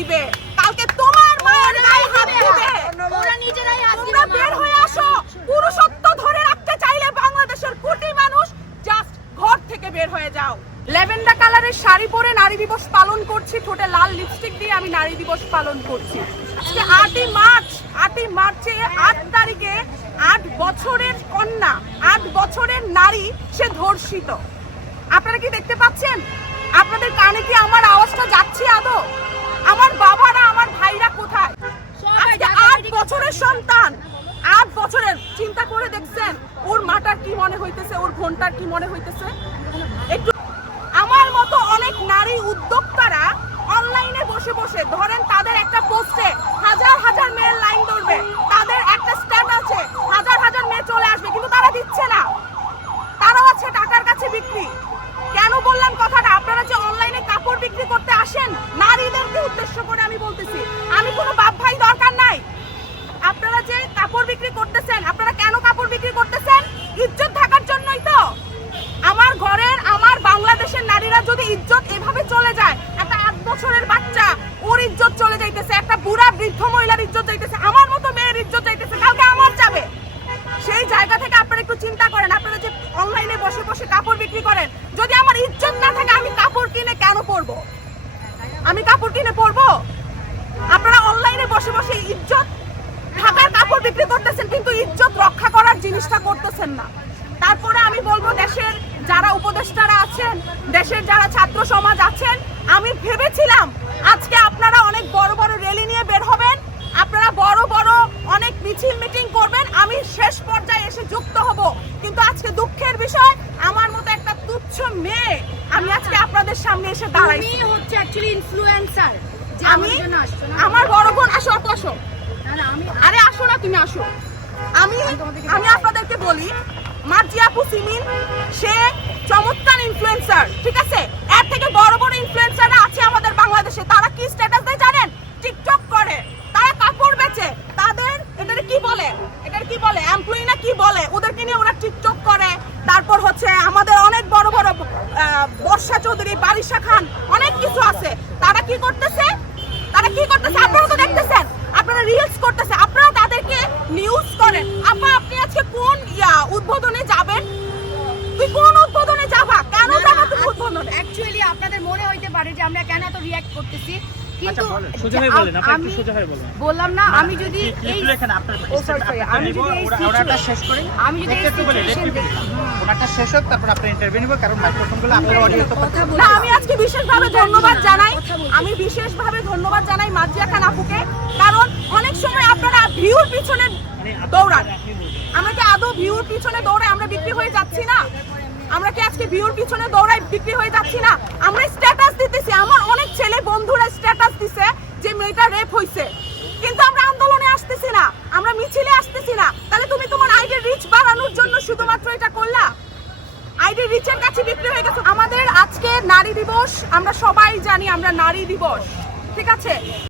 দিবে। কালকে তোমার মায়ের গায়ে হাত দিবে। ওরা নিজেরাই হাত দিবে বের হয়ে আসো। পুরুষত্ব ধরে রাখতে চাইলে বাংলাদেশের কোটি মানুষ জাস্ট ঘর থেকে বের হয়ে যাও। লেভেন্ডার কালারের শাড়ি পরে নারী দিবস পালন করছি। ঠোঁটে লাল লিপস্টিক দিয়ে আমি নারী দিবস পালন করছি। আজকে আটই মার্চ আটই মার্চে আট তারিখে আট বছরের কন্যা আট বছরের নারী সে ধর্ষিত। আপনারা কি দেখতে পাচ্ছেন? আপনাদের কানে কি আমার আওয়াজটা যাচ্ছে আদৌ? আমার বাবারা আমার ভাইরা কোথায়? আজকে আট বছরের সন্তান। আট বছরের চিন্তা করে দেখছেন ওর মাটার কি মনে হইতেছে ওর ঘণ্টার কি মনে হইতেছে? একটু আমার মতো অনেক নারী উদ্যোক্তারা অনলাইনে বসে বসে ধরেন তাদের একটা পোস্টে হাজার হাজার মেয়ের লাইন ধরবে তাদের একটা স্ট্যাট আছে হাজার হাজার মেয়ে চলে আসবে কিন্তু তারা দিচ্ছে না তারাও আছে টাকার কাছে বিক্রি কেন বললাম কথাটা আপনারা যে অনলাইনে কাপড় বিক্রি করতে আসেন নারীদেরকে উদ্দেশ্য করে আমি বলতেছি আমি কোনো বাপ ভাই দরকার নাই আপনারা যে কাপড় বিক্রি করতেছেন আপনারা কেন কাপড় বিক্রি করতেছেন ইজ্জত থাকার জন্যই তো আমার ঘরের আমার বাংলাদেশের নারীরা যদি ইজ্জত এভাবে চলে যায় একটা আট বছরের বাচ্চা ওর ইজ্জত চলে যাইতেছে একটা বুড়া বৃদ্ধ মহিলার ইজ্জত যাইতেছে আমার মতো মেয়ের ইজ্জত যাইতেছে কালকে আমার যাবে সেই জায়গা থেকে আপনারা একটু চিন্তা করেন আপনারা যে অনলাইনে বসে বসে কাপড় বিক্রি করেন। যদি আমার ইজ্জত না থাকে, আমি কাপড় কিনে কেন পরবো? আমি কাপড় কিনে পরবো? আপনারা অনলাইনে বসে বসে ইজ্জত, ঢাকার কাপড় বিক্রি করতেছেন, কিন্তু ইজ্জত রক্ষা করার জিনিসটা করতেছেন না। তারপরে আমি বলব, দেশের যারা উপদেষ্টারা আছেন, দেশের যারা ছাত্র সমাজ আছেন, আমি ভেবেছিলাম আজকে আপনারা অনেক বড় বড় র্যালি নিয়ে বের হবেন আপনারা বড় বড় অনেক মিছিল মিটিং করবেন আমি শেষ পর্যায়ে এসে যুক্ত হব কিন্তু আজকে দুঃখের বিষয় আমার মতো একটা তুচ্ছ মেয়ে আমি আজকে আপনাদের সামনে এসে দাঁড়াই তুমি হচ্ছে অ্যাকচুয়ালি ইনফ্লুয়েন্সার আমি? আমার বড় বোন আসো অত আসো। আরে আসো না তুমি আসো। আমি আমি আপনাদেরকে বলি মার্জিয়া পুসিমিন সে চমৎকার ইনফ্লুয়েন্সার ঠিক আছে এর থেকে বড় বড় ইনফ্লুয়েন্সাররা আছে আমাদের বাংলাদেশে তারা কি স্ট্যাটাস দেয় জানেন টিকটক করে তারা কাপড় বেচে তাদের এটার কি বলে এটার কি বলে এমপ্লয়ি না কি বলে ওদেরকে নিয়ে ওরা টিকটক করে তারপর হচ্ছে আমাদের অনেক বড় বড় আহ, বর্ষা চৌধুরী বারিশা খান অনেক কিছু আছে তারা কি করতেছে তারা কি করতেছে আপনারা তো দেখতেছেন আপনারা রিলস করতেছে। আপনারা তাদেরকে নিউজ করেন। আপা আপনি আজকে কোন ইয়া উদ্বোধনে যাবেন? তুই কোন উদ্বোধনে যাবা? কেন যাবা তুমি উদ্বোধনে? অ্যাকচুয়ালি আপনাদের মনে হইতে পারে যে আমরা কেন এত রিয়্যাক্ট করতেছি? কিন্তু আচ্ছা, আমি সোজা বললাম না আমি যদি এই ক্লিপগুলো এখানে আপনার ও, sorry, sorry, আমি যদি এই ওরা- ওরাটা situation- শেষ করি। আমি যদি এই একটু বলি, situation একটু বলি। দেখি- ওনারটা শেষ হোক তারপর আপনি ইন্টারভিউ নিব কারণ মাইক্রোফোনগুলো আপনার অডিও তো না। আমি আজকে বিশেষভাবে ধন্যবাদ জানাই। আমি বিশেষভাবে ধন্যবাদ জানাই মার্জিয়া খান আপুকে কারণ অনেক সময় আপনারা ভিউর পিছনে দৌড়ান। আমরা কি আদৌ ভিউর পিছনে দৌড়াই? আমরা বিক্রি হয়ে যাচ্ছি না? আমরা কি আজকে ভিউর পিছনে দৌড়াই বিক্রি হয়ে যাচ্ছি না? আমরা স্ট্যাটাস দিতেছি আমার অনেক ছেলে বন্ধুরা স্ট্যাটাস দিছে যে মেয়েটা রেপ হইছে। কিন্তু আমরা আন্দোলনে আসতেছি না, আমরা মিছিলে আসতেছি না। তাহলে তুমি তোমার আইডি রিচ বাড়ানোর জন্য শুধুমাত্র এটা করলা? আইডি রিচের কাছে বিক্রি হয়ে গেছে। আমাদের আজকে নারী দিবস, আমরা সবাই জানি আমরা নারী দিবস, ঠিক আছে?